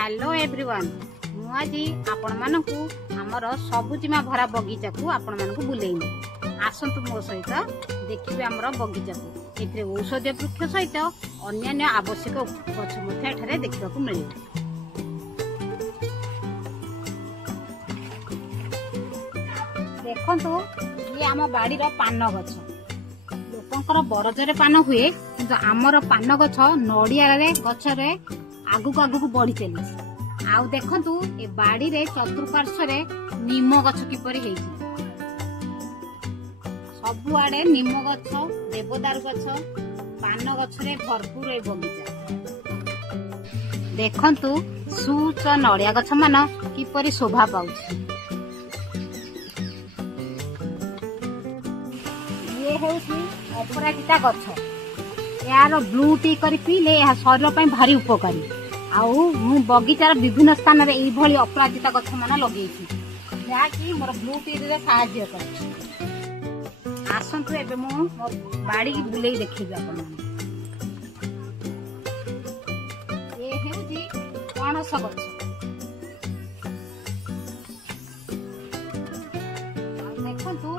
Hello everyone मु आज आपण मानकु हमर सबुजिमा भरा बगीचा को आपण मानकु बुलेइनी आसंतु मो सहित देखिबे हमर बगीचा को एथरे औषधीय वृक्ष सहित अन्य आवश्यक गछ मध्ये एठारे देखिबा को मिले। देखंतु ये आम बाड़ीर पान गछ लोकंकर बरजरे पान हुए किंतु आमर पान गछ नड़िया गछरे आगु आगु बढ़ी चली आउ देखंतु ए बाड़ी रे चतुर्पार्श्व रे नीम गछ किपरि हेछि सबु आडे नीम गछ देवदार गछ पान गछ रे भरपूर ए बगीचा देखंतु सुच नड़िया गछ मान किपरि शोभा पाउछि। ये हेछि अपराजिता गछ यार ब्लू टी करी पीले या शरीर ପାଇଁ भारी उपकारी आउ मु बगीचार विभिन्न स्थान रे एई भली अपराजिता गछ मान लगेछि जा कि मोर ब्लू टी रे सहाय्य करछि। आसंतु एबे मु बाड़ी की बुलेई देखिबा अपन ए हेउजी पणस गछ देखंतु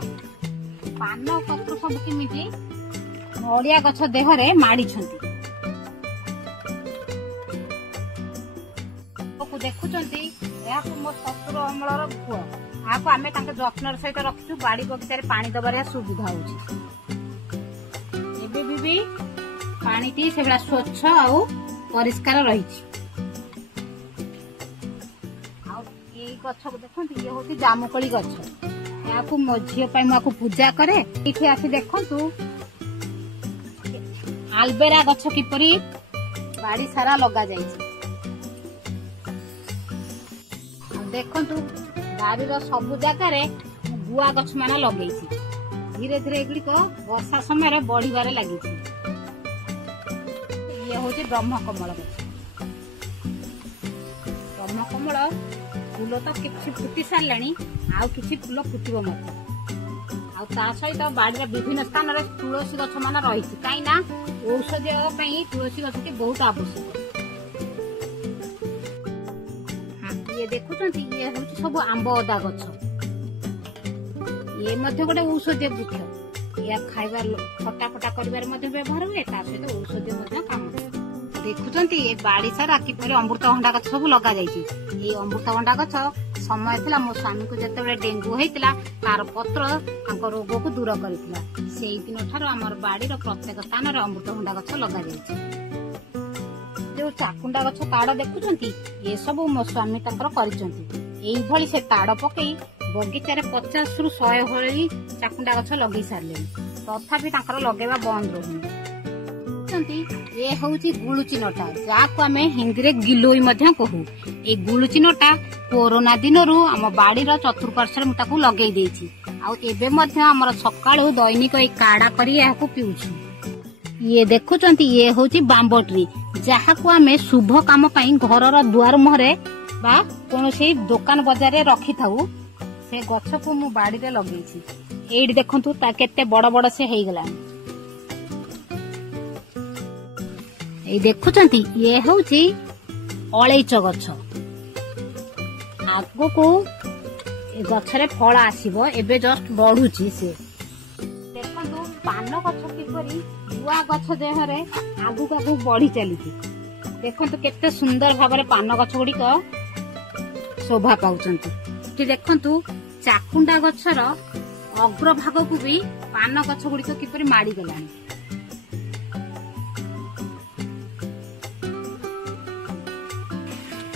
पान पत्र सब केमिति नड़िया गछ देहरे माड़ी छंती देखुचंती याकु मो शत्रु अमलर पुआ आको आमे तांके जत्नर सहित रखिछु बाड़ी बगीचा रे पानी दबारे सुविधा होछि एबे भी पानी टी सेबला स्वच्छ आउ परिष्कार रहिछि। आउ ए गछ को देखंती ये होछि जामुकली गछ याकु मो झियो पई माकु पूजा करे इठी आसी देखंतु आलबेरा गछ किपरि बाड़ी सारा लगा जाइछि देखंतु बाड़ीर सबु जगार गुआ गछ मान लगे धीरे धीरे एगुड़िक वर्षा समय बढ़िबार लगी ये हूँ ब्रह्मकमल गछ ब्रह्मकमल फूल तो किसी फुटी सारे आउ किसी फूल फुटब ता सहित बाड़ीर विभिन्न स्थान में तुलसी गछ मान रही कहीं औषधीय तुलसी गछ टी बहुत आवश्यक। ये देखुचंती ये होची सब आंब अदा गछ ये मध्य गोटे औषधीय वृक्ष या खाइबा खटा फटा करिबार मध्य व्यवहार हुए ता सहित औषधीय मध्य काम देखुचंती ये बाड़ी सारा किपरि अमृतभंडा गछ सब लगा जाइछि ये अमृतभंडा गछ समय थिला मो स्वामी को जते डेंगू हेतिला तार पत्र तांको रोग को दूर करितला सेही दिन ठारो हमर बाड़ीर प्रत्येक स्थान रे अमृतभंडा गछ लगा जाइछि। जो चाकुंडा गछ ताड़ देखुचंती ये सब मो स्वामी तांकर करिसंती एई भली से ताड़ पकई बगीचा रे 50 रु 100 भली चाकुंडा गछ लगई सारले तथापि तांकर लगेबा बंद रहउनी ये होउची गुलुचिनटा जाको आमे हिंदी रे गिलोई मध्य कहू ए गुलुचिनटा कोरोना दिनरु हम बाड़ीर चतुर्पार्श्व मु ताकू लगई देछि आ एबे मध्य हमर सकाळु दैनिक ए काडा करी याकू पिउछु। ये देखुचंती ये होची बांबो ट्री जहा को आमे शुभ काम पई घरर दुआर मुहरे बा कोनोसी दुकान बाजार रे रखि थाउ से गछ को मु बाड़ी रे लगेछि एडी देखंतु ता केते बड़ बड़ से हेई गला ए देखुचंती ये होची अळैच गछ आगो को ए गछ रे फळ आसीबो एबे जस्ट बढ़ुची से देखंतु पान गछ किपरि गुआ गछ देहरे आगु आगु बढ़ी चली देखंतु केते सुंदर भाबरे पान गछ गुड़िक शोभा पाउचंती देखंतु चाकुंडा गछर अग्रभाग को भी पान गछ गुड़िक किपरि माड़ी गलानी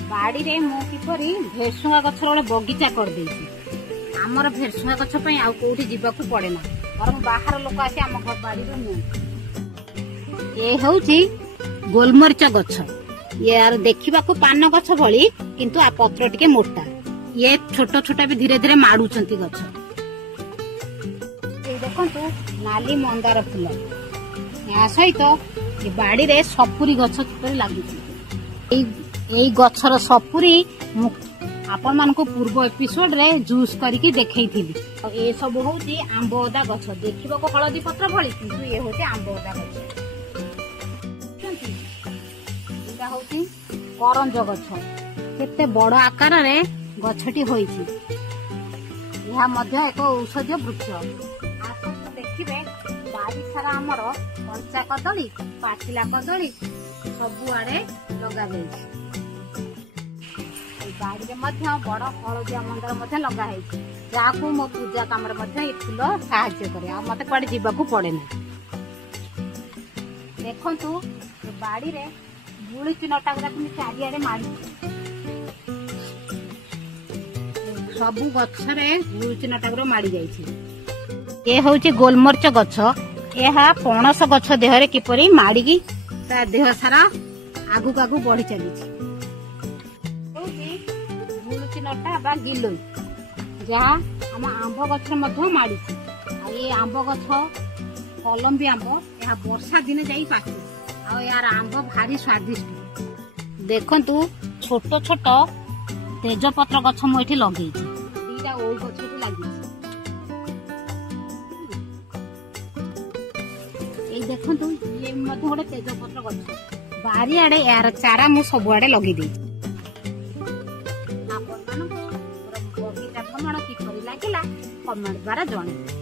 बाड़ी रे मो किपरि भेरसुंगा गछर वाले बगीचा कर देछि हमर भेरसुंगा गछ पई आ कोठी जिबाकू पड़े ना बरम बाहर लोक आसी हम घर बाड़ी रे न ये होउची गोलमरिच गछ ये यार देखिबा को पान गछ भली किंतु आ पत्र टिके मोटा ये छोट छोटा भी धीरे धीरे माडुचंती गछ ए देखंतु नाली मंदार फूल या सहित ए बाड़ी रे सपुरी गछ पर लागिछि एई गछर सपुरी आपण मान को पूर्व एपिसोड रे जूस करके देखई थी ए सब होची आंब अदा गछ देखिबा को हळदी पत्र भली किंतु ये होची आंब अदा गछ एटा होची करंज गछ केते बड़ आकार रे गछटी होईची। यह मध्य एक औषधीय वृक्ष। आप देखिए बाड़ी सारा आमर कंचा कदली पाचिला कदली सबु आड़े लगा जाइछि। बाड़ी रे मध्य बड़ हलदिया मंदार मध्य लगा है जहाँ मो पूजा काम ये फूल साहाय्य करे आ मते कुआडे जीवाकू पड़े ना। देखंतु बाड़ी रे गुली चुनटा गुरा चारिआडे माड़ी सबु गछरे गुली चुनटा गुरा माड़ी जाइछि। ये होउछि गोलमरच गछ। यह पणस गछ देहरे किपरि माड़ी ता देह सारा आगु आगु बढ़ी चली गुलचिनटा बा गिलोई जहाँ आम आंब गछ माड़ी। ये आंब गछ कलम्बी आंब यह वर्षा दिन जाई पाचे आ यार आंब भारी स्वादिष्ट। देखंतु छोट छोट तेजपत्र गछ मुझे लगे दीटा ओई गछ लगी। देखंतु ये गोटे तेजपत्र गछ बारी आड़े यार चारा मु सब आड़े लगे बगीचा भ्रमण किपरि लागिला कमेंट द्वारा जणाइबे।